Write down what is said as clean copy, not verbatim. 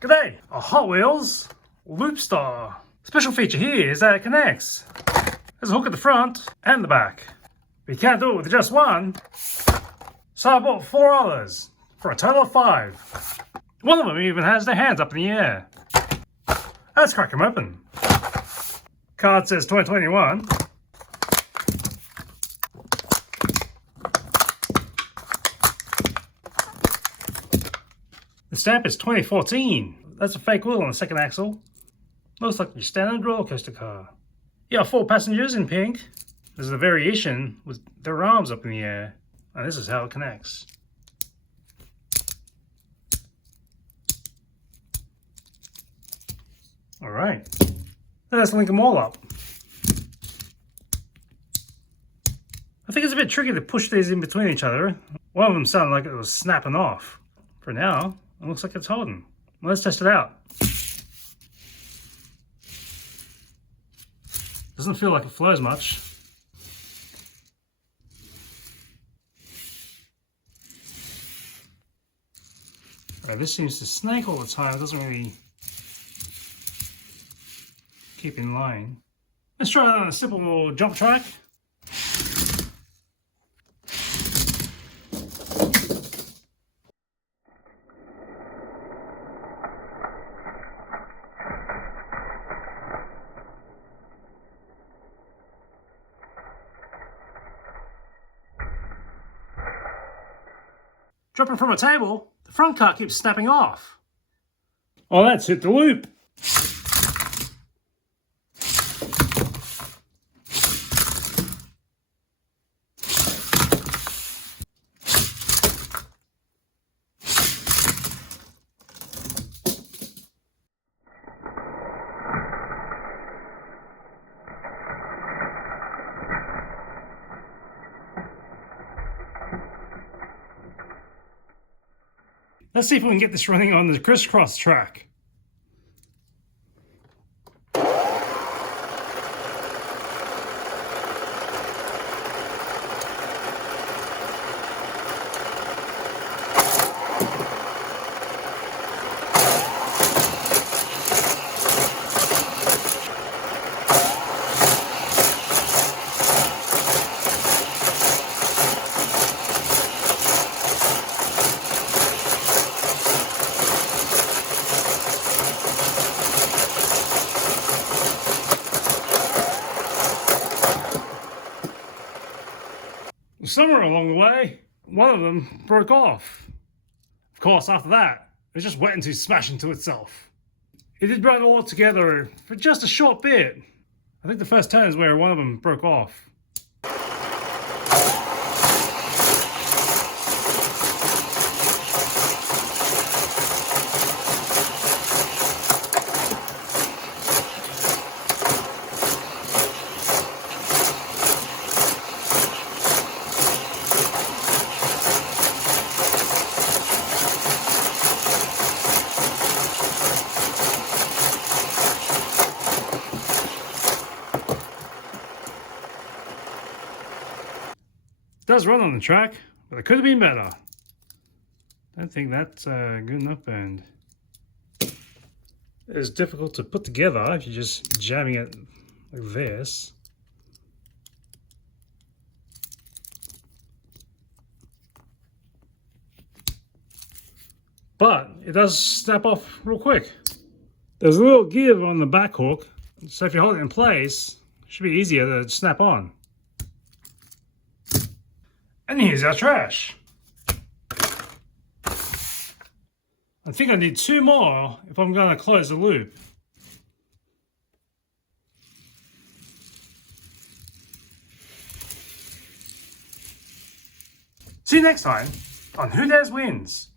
G'day, a Hot Wheels Loopster. Special feature here is that it connects. There's a hook at the front and the back. But you can't do it with just one. So I bought 4 others for a total of 5. One of them even has their hands up in the air. Let's crack them open. Card says 2021. The stamp is 2014. That's a fake wheel on the second axle. Looks like your standard roller coaster car. Yeah, 4 passengers in pink. There's a variation with their arms up in the air. And this is how it connects. Alright, let's link them all up. I think it's a bit tricky to push these in between each other. One of them sounded like it was snapping off. For now, it looks like it's holding. Let's test it out. Doesn't feel like it flows much. This seems to snake all the time. It doesn't really keep in line. Let's try it on a simple jump track. Dropping from a table, the front car keeps snapping off. Oh, that's hit the loop. Let's see if we can get this running on the Criss Cross track. Somewhere along the way, one of them broke off. Of course, after that, it just went into smash into itself. It did run all together for just a short bit. I think the first turn is where one of them broke off. It does run on the track, but it could have been better. I don't think that's a good enough bend. It's difficult to put together if you're just jamming it like this. But it does snap off real quick. There's a little give on the back hook, so if you hold it in place, it should be easier to snap on. And here's our trash. I think I need 2 more if I'm going to close the loop. See you next time on Who Dares Wins.